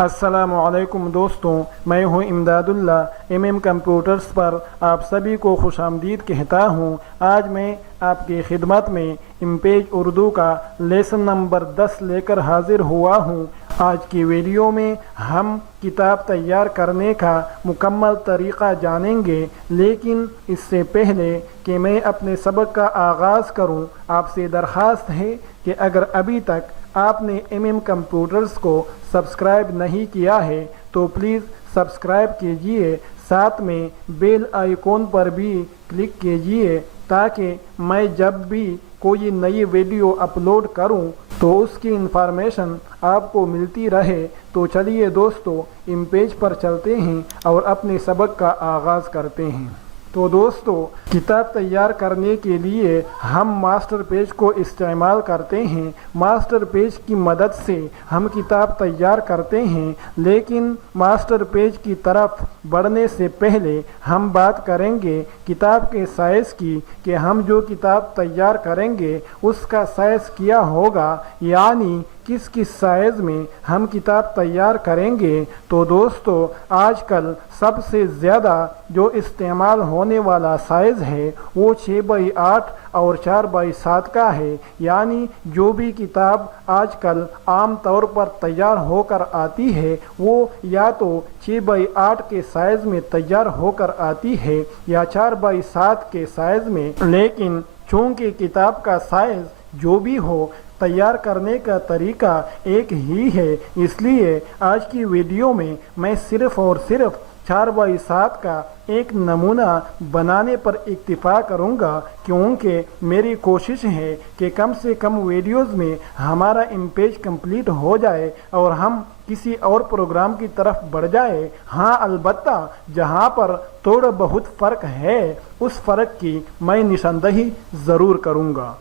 السلام علیکم دوستوں، میں ہوں امداداللہ MM کمپیوٹرز پر آپ سبھی کو خوش آمدید کہتا ہوں۔ آج میں آپ کی خدمت میں امپیج اردو کا لیسن نمبر 10 لے کر حاضر ہوا ہوں۔ آج کی ویڈیو میں ہم کتاب تیار کرنے کا مکمل طریقہ جانیں گے، لیکن اس سے پہلے کہ میں اپنے سبق کا آغاز کروں، آپ سے درخواست ہے کہ اگر ابھی تک آپ نے MM کمپیوٹرز کو سبسکرائب نہیں کیا ہے تو پلیز سبسکرائب کیجئے، ساتھ میں بیل آئیکن پر بھی کلک کیجئے تاکہ میں جب بھی کوئی نئی ویڈیو اپلوڈ کروں تو اس کی انفارمیشن آپ کو ملتی رہے۔ تو چلیے دوستو، امپیج پر چلتے ہیں اور اپنے سبق کا آغاز کرتے ہیں۔ تو دوستو، کتاب تیار کرنے کے لیے ہم ماسٹر پیج کو استعمال کرتے ہیں۔ ماسٹر پیج کی مدد سے ہم کتاب تیار کرتے ہیں، لیکن ماسٹر پیج کی طرف بڑھنے سے پہلے ہم بات کریں گے کتاب کے سائز کی، کہ ہم جو کتاب تیار کریں گے اس کا سائز کیا ہوگا، یعنی کس سائز میں ہم کتاب تیار کریں گے۔ تو دوستو، آج کل سب سے زیادہ جو استعمال ہونے والا سائز ہے وہ 6x8 اور 4x7 کا ہے، یعنی جو بھی کتاب آج کل عام طور پر تیار ہو کر آتی ہے وہ یا تو 6x8 کے سائز میں تیار ہو کر آتی ہے یا 4x7 کے سائز میں، لیکن چونکہ کتاب کا سائز جو بھی ہو، تیار کرنے کا طریقہ ایک ہی ہے، اس لیے آج کی ویڈیو میں میں صرف اور صرف 4x7 کا ایک نمونہ بنانے پر اکتفا کروں گا، کیونکہ میری کوشش ہے کہ کم سے کم ویڈیوز میں ہمارا امپیج کمپلیٹ ہو جائے اور ہم کسی اور پروگرام کی طرف بڑھ جائے۔ ہاں، البتہ جہاں پر تھوڑا بہت فرق ہے اس فرق کی میں نشاندہی ضرور کروں گا۔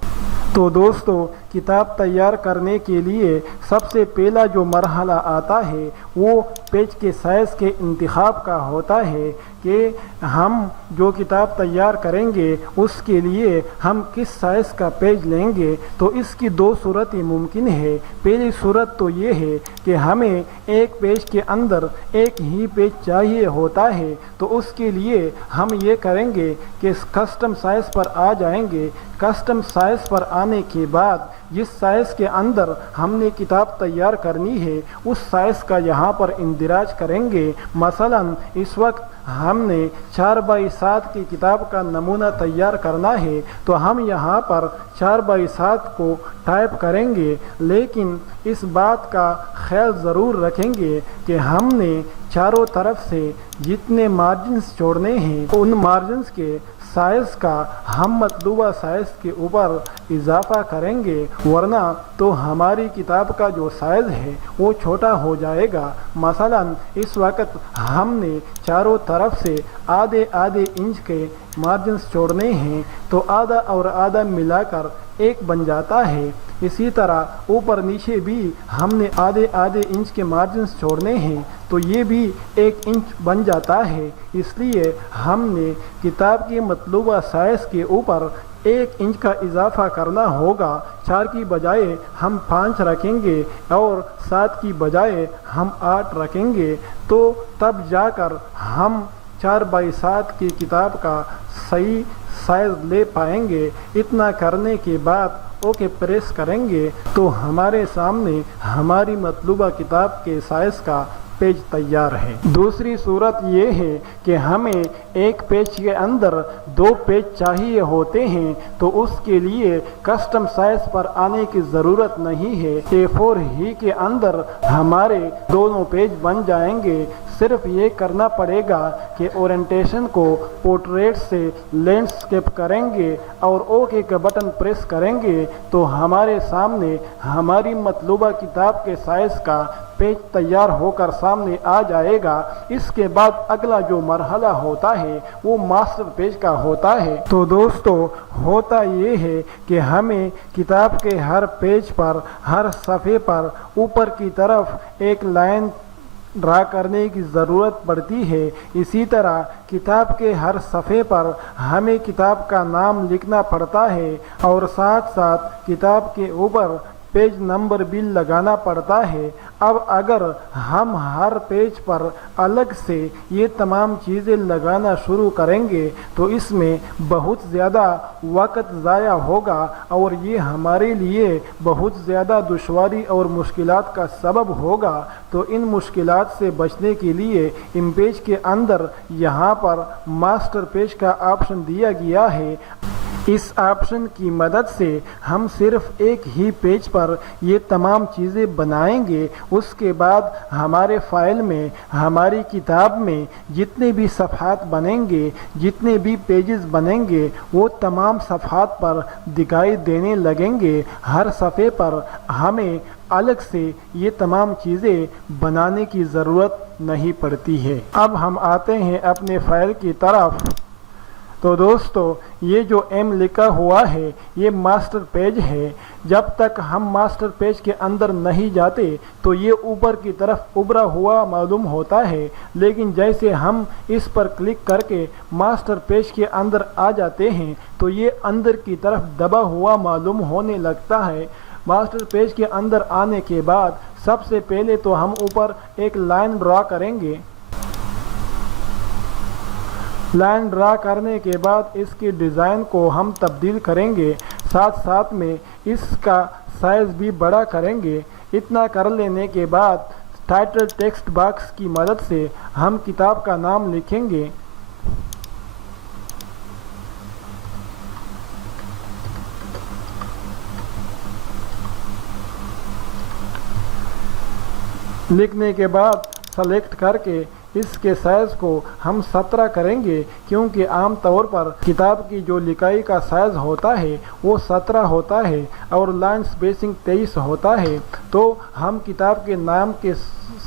تو دوستو، کتاب تیار کرنے کے لیے سب سے پہلا جو مرحلہ آتا ہے وہ پیج کے سائز کے انتخاب کا ہوتا ہے کہ ہم جو کتاب تیار کریں گے اس کے لیے ہم کس سائز کا پیج لیں گے۔ تو اس کی دو صورتیں ممکن ہے۔ پہلی صورت تو یہ ہے کہ ہمیں ایک پیج کے اندر ایک ہی پیج چاہیے ہوتا ہے، تو اس کے لیے ہم یہ کریں گے کہ کسٹم سائز پر آ جائیں گے۔ کسٹم سائز پر آنے کے بعد جس سائز کے اندر ہم نے کتاب تیار کرنی ہے اس سائز کا یہاں پر اندراج کریں گے۔ مثلا اس وقت ہم نے 4x7 کی کتاب کا نمونہ تیار کرنا ہے، تو ہم یہاں پر 4x7 کو ٹائپ کریں گے، لیکن اس بات کا خیال ضرور رکھیں گے کہ ہم نے چاروں طرف سے جتنے مارجنز چھوڑنے ہیں ان مارجنز کے سائز کا ہم مطلوبہ سائز کے اوپر اضافہ کریں گے، ورنہ تو ہماری کتاب کا جو سائز ہے وہ چھوٹا ہو جائے گا۔ مثلا اس وقت ہم نے چاروں طرف سے آدھے انچ کے مارجنز چھوڑنے ہیں، تو آدھا اور آدھا ملا کر 1 بن جاتا ہے۔ اسی طرح اوپر نیچے بھی ہم نے آدھے انچ کے مارجنز چھوڑنے ہیں، تو یہ بھی 1 انچ بن جاتا ہے۔ اس لیے ہم نے کتاب کے مطلوبہ سائز کے اوپر 1 انچ کا اضافہ کرنا ہوگا۔ 4 کی بجائے ہم 5 رکھیں گے اور 7 کی بجائے ہم 8 رکھیں گے، تو تب جا کر ہم 4x7 کی کتاب کا صحیح سائز لے پائیں گے۔ اتنا کرنے کے بعد اوکے پریس کریں گے تو ہمارے سامنے ہماری مطلوبہ کتاب کے سائز کا پیج تیار ہے۔ دوسری صورت یہ ہے کہ ہمیں ایک پیج کے اندر 2 پیج چاہیے ہوتے ہیں، تو اس کے لیے کسٹم سائز پر آنے کی ضرورت نہیں ہے۔ A4 ہی کے اندر ہمارے دونوں پیج بن جائیں گے۔ صرف یہ کرنا پڑے گا کہ اورینٹیشن کو پورٹریٹ سے لینڈسکیپ کریں گے اور اوکے کا بٹن پریس کریں گے تو ہمارے سامنے ہماری مطلوبہ کتاب کے سائز کا پیج تیار ہو کر سامنے آ جائے گا۔ اس کے بعد اگلا جو مرحلہ ہوتا ہے وہ ماسٹر پیج کا ہوتا ہے۔ تو دوستو، ہوتا یہ ہے کہ ہمیں کتاب کے ہر پیج پر، ہر صفحے پر اوپر کی طرف ایک لائن ڈرا کرنے کی ضرورت پڑتی ہے۔ اسی طرح کتاب کے ہر صفحے پر ہمیں کتاب کا نام لکھنا پڑتا ہے اور ساتھ ساتھ کتاب کے اوپر پیج نمبر بھی لگانا پڑتا ہے۔ اب اگر ہم ہر پیج پر الگ سے یہ تمام چیزیں لگانا شروع کریں گے تو اس میں بہت زیادہ وقت ضائع ہوگا اور یہ ہمارے لیے بہت زیادہ دشواری اور مشکلات کا سبب ہوگا۔ تو ان مشکلات سے بچنے کے لیے ان پیج کے اندر یہاں پر ماسٹر پیج کا آپشن دیا گیا ہے۔ اس آپشن کی مدد سے ہم صرف ایک ہی پیج پر یہ تمام چیزیں بنائیں گے۔ اس کے بعد ہمارے فائل میں، ہماری کتاب میں جتنے بھی صفحات بنیں گے، جتنے بھی پیجز بنیں گے، وہ تمام صفحات پر دکھائی دینے لگیں گے۔ ہر صفحے پر ہمیں الگ سے یہ تمام چیزیں بنانے کی ضرورت نہیں پڑتی ہے۔ اب ہم آتے ہیں اپنے فائل کی طرف۔ تو دوستو، یہ جو ایم لکھا ہوا ہے یہ ماسٹر پیج ہے۔ جب تک ہم ماسٹر پیج کے اندر نہیں جاتے تو یہ اوپر کی طرف ابھرا ہوا معلوم ہوتا ہے، لیکن جیسے ہم اس پر کلک کر کے ماسٹر پیج کے اندر آ جاتے ہیں تو یہ اندر کی طرف دبا ہوا معلوم ہونے لگتا ہے۔ ماسٹر پیج کے اندر آنے کے بعد سب سے پہلے تو ہم اوپر ایک لائن ڈرا کریں گے۔ لائن ڈرا کرنے کے بعد اس کی ڈیزائن کو ہم تبدیل کریں گے، ساتھ ساتھ میں اس کا سائز بھی بڑا کریں گے۔ اتنا کر لینے کے بعد ٹائٹل ٹیکسٹ باکس کی مدد سے ہم کتاب کا نام لکھیں گے۔ لکھنے کے بعد سلیکٹ کر کے اس کے سائز کو ہم 17 کریں گے، کیونکہ عام طور پر کتاب کی جو لکھائی کا سائز ہوتا ہے وہ 17 ہوتا ہے اور لائن سپیسنگ 23 ہوتا ہے، تو ہم کتاب کے نام کے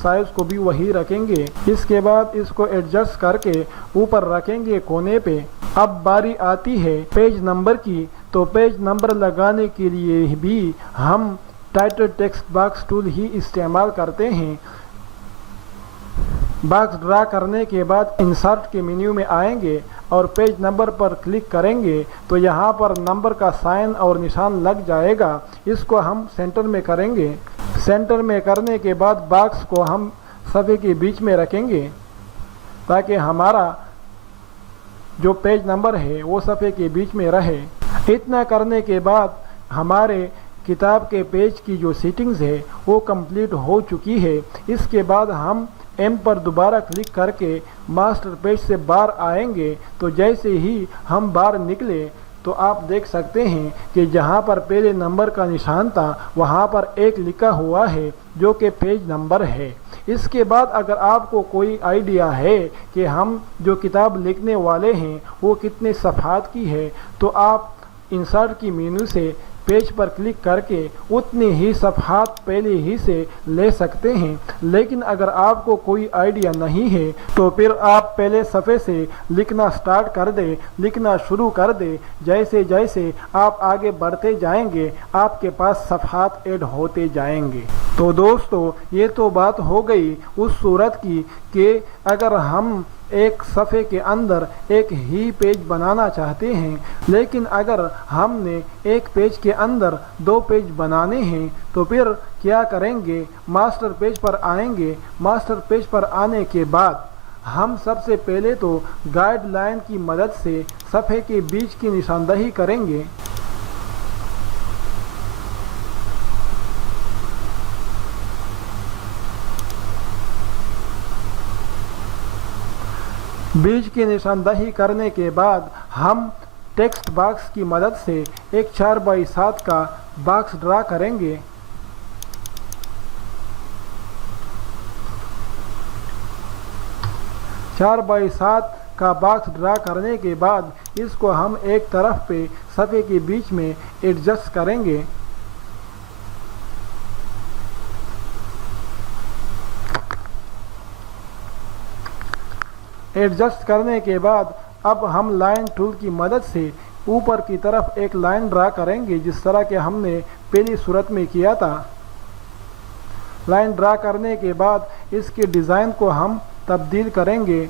سائز کو بھی وہی رکھیں گے۔ اس کے بعد اس کو ایڈجسٹ کر کے اوپر رکھیں گے کونے پہ۔ اب باری آتی ہے پیج نمبر کی، تو پیج نمبر لگانے کے لیے بھی ہم ٹائٹل ٹیکسٹ باکس ٹول ہی استعمال کرتے ہیں۔ باکس ڈرا کرنے کے بعد انسرٹ کے مینیو میں آئیں گے اور پیج نمبر پر کلک کریں گے تو یہاں پر نمبر کا سائن اور نشان لگ جائے گا۔ اس کو ہم سینٹر میں کریں گے۔ سینٹر میں کرنے کے بعد باکس کو ہم صفحے کے بیچ میں رکھیں گے تاکہ ہمارا جو پیج نمبر ہے وہ صفحے کے بیچ میں رہے۔ اتنا کرنے کے بعد ہمارے کتاب کے پیج کی جو سیٹنگز ہے وہ کمپلیٹ ہو چکی ہے۔ اس کے بعد ہم ایم پر دوبارہ کلک کر کے ماسٹر پیج سے باہر آئیں گے، تو جیسے ہی ہم باہر نکلے تو آپ دیکھ سکتے ہیں کہ جہاں پر پہلے نمبر کا نشان تھا وہاں پر ایک لکھا ہوا ہے جو کہ پیج نمبر ہے۔ اس کے بعد اگر آپ کو کوئی آئیڈیا ہے کہ ہم جو کتاب لکھنے والے ہیں وہ کتنے صفحات کی ہے تو آپ انسرٹ کی مینو سے پیج پر کلک کر کے اتنے ہی صفحات پہلے ہی سے لے سکتے ہیں۔ لیکن اگر آپ کو کوئی آئیڈیا نہیں ہے تو پھر آپ پہلے صفحے سے لکھنا سٹارٹ کر دیں، لکھنا شروع کر دیں۔ جیسے جیسے آپ آگے بڑھتے جائیں گے آپ کے پاس صفحات ایڈ ہوتے جائیں گے۔ تو دوستو، یہ تو بات ہو گئی اس صورت کی کہ اگر ہم ایک صفحے کے اندر ایک ہی پیج بنانا چاہتے ہیں، لیکن اگر ہم نے ایک پیج کے اندر 2 پیج بنانے ہیں تو پھر کیا کریں گے؟ ماسٹر پیج پر آئیں گے۔ ماسٹر پیج پر آنے کے بعد ہم سب سے پہلے تو گائیڈ لائن کی مدد سے صفحے کے بیچ کی نشاندہی کریں گے۔ بیچ کی نشاندہی کرنے کے بعد ہم ٹیکسٹ باکس کی مدد سے ایک 4x7 کا باکس ڈرا کریں گے۔ 4x7 کا باکس ڈرا کرنے کے بعد اس کو ہم ایک طرف پہ صفحے کے بیچ میں ایڈجسٹ کریں گے۔ ایڈجسٹ کرنے کے بعد اب ہم لائن ٹول کی مدد سے اوپر کی طرف ایک لائن ڈرا کریں گے جس طرح کہ ہم نے پہلی صورت میں کیا تھا۔ لائن ڈرا کرنے کے بعد اس کے ڈیزائن کو ہم تبدیل کریں گے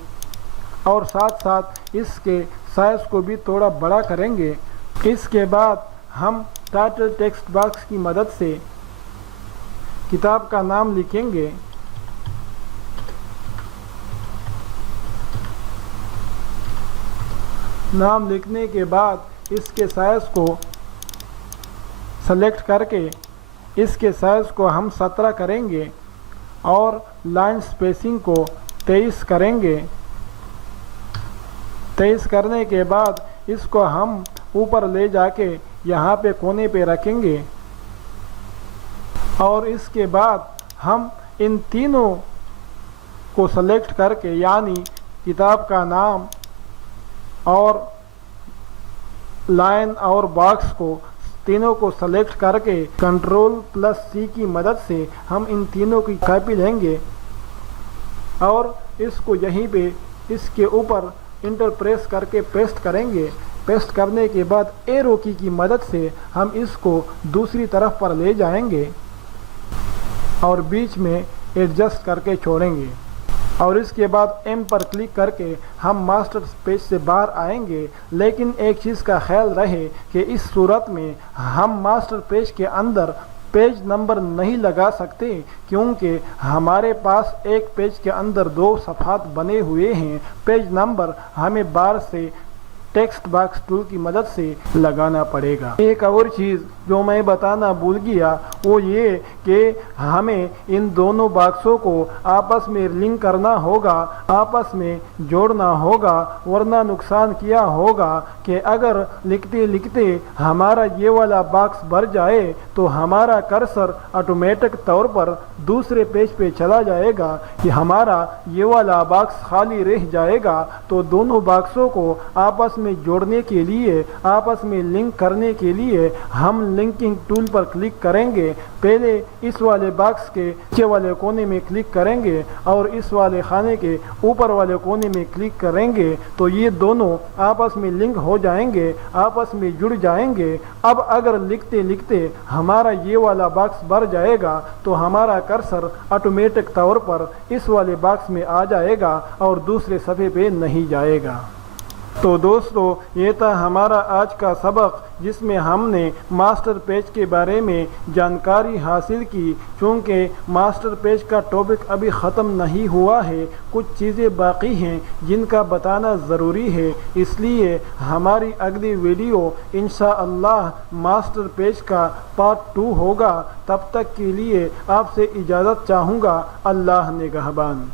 اور ساتھ ساتھ اس کے سائز کو بھی تھوڑا بڑا کریں گے۔ اس کے بعد ہم ٹائٹل ٹیکسٹ باکس کی مدد سے کتاب کا نام لکھیں گے، نام لکھنے کے بعد اس کے سائز کو سلیکٹ کر کے اس کے سائز کو ہم 17 کریں گے اور لائن سپیسنگ کو 23 کریں گے۔ 23 کرنے کے بعد اس کو ہم اوپر لے جا کے یہاں پہ کونے پہ رکھیں گے اور اس کے بعد ہم ان تینوں کو سلیکٹ کر کے یعنی کتاب کا نام اور لائن اور باکس کو تینوں کو سلیکٹ کر کے Ctrl+C کی مدد سے ہم ان تینوں کی کاپی لیں گے اور اس کو یہیں پہ اس کے اوپر انٹر پریس کر کے پیسٹ کریں گے۔ پیسٹ کرنے کے بعد ایرو کی مدد سے ہم اس کو دوسری طرف پر لے جائیں گے اور بیچ میں ایڈجسٹ کر کے چھوڑیں گے اور اس کے بعد ایم پر کلک کر کے ہم ماسٹر پیج سے باہر آئیں گے۔ لیکن ایک چیز کا خیال رہے کہ اس صورت میں ہم ماسٹر پیج کے اندر پیج نمبر نہیں لگا سکتے کیونکہ ہمارے پاس ایک پیج کے اندر 2 صفحات بنے ہوئے ہیں۔ پیج نمبر ہمیں باہر سے ٹیکسٹ باکس ٹول کی مدد سے لگانا پڑے گا۔ ایک اور چیز جو میں بتانا بھول گیا وہ یہ کہ ہمیں ان دونوں باکسوں کو آپس میں لنک کرنا ہوگا، آپس میں جوڑنا ہوگا، ورنہ نقصان کیا ہوگا کہ اگر لکھتے لکھتے ہمارا یہ والا باکس بھر جائے تو ہمارا کرسر آٹومیٹک طور پر دوسرے پیج پہ چلا جائے گا کہ ہمارا یہ والا باکس خالی رہ جائے گا۔ تو دونوں باکسوں کو آپس میں جوڑنے کے لیے، آپس میں لنک کرنے کے لیے ہم لنکنگ ٹول پر کلک کریں گے۔ پہلے اس والے باکس کے نیچے والے کونے میں کلک کریں گے اور اس والے خانے کے اوپر والے کونے میں کلک کریں گے تو یہ دونوں آپس میں لنک ہو جائیں گے، آپس میں جڑ جائیں گے۔ اب اگر لکھتے لکھتے ہمارا یہ والا باکس بھر جائے گا تو ہمارا کرسر آٹومیٹک طور پر اس والے باکس میں آ جائے گا اور دوسرے صفحے پہ نہیں جائے گا۔ تو دوستو یہ تھا ہمارا آج کا سبق جس میں ہم نے ماسٹر پیج کے بارے میں جانکاری حاصل کی۔ چونکہ ماسٹر پیج کا ٹاپک ابھی ختم نہیں ہوا ہے، کچھ چیزیں باقی ہیں جن کا بتانا ضروری ہے، اس لیے ہماری اگلی ویڈیو انشاءاللہ ماسٹر پیج کا پارٹ 2 ہوگا۔ تب تک کے لیے آپ سے اجازت چاہوں گا۔ اللہ نگہبان۔